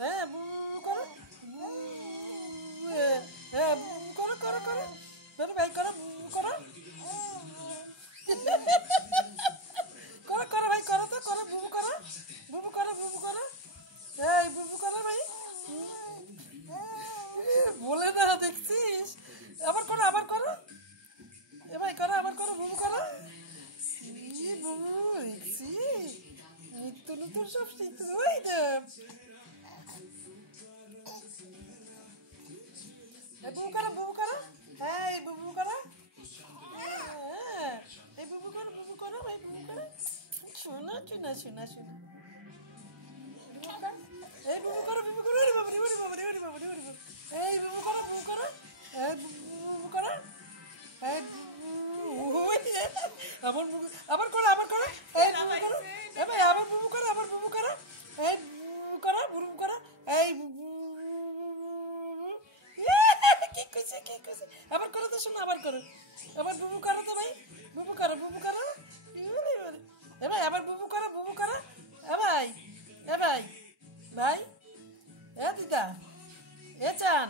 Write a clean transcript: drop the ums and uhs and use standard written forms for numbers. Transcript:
হ্যাঁ বুবু করো, হ্যাঁ বুবু করো করো করো, ধরো ভাই করো বুবু করো, করো করো ভাই করো তো করো বুবু করো, বুবু করো বুবু করো, এই বুবু করো ভাই, বলে না দেখছিস, আবার করো আবার করো, এ ভাই করো আবার করো বুবু করো, বুবু দেখছি নিত্য নতুন সব শিখতে হয় না, বুবু করো বুবু করো, হ্যাঁ এই বুবু করো, হ্যাঁ এই বুবু করো ভাই বুবু করো, শোনা শোনা শোনা শোনা, এই বুবু করো বুবু করো, রে বাবা রে বাবা রে বাবা রে বাবা, এই বুবু করো বুবু করো, এই বুবু করো, এই আবার বুবু, আবার করো এই বুবু করো, এ ভাই আবার বুবু করো আবার বুবু করো, এই বুবু করো, এই বুবু, কি কইছে আবার করো তো, শোনো আবার করো, আবার বুবু করো তো ভাই, বুবু করো বুবু করো, এ ভাই আবার বুবু করো, এ ভাই, এ ভাই ভাই, এ দিদা, এ চান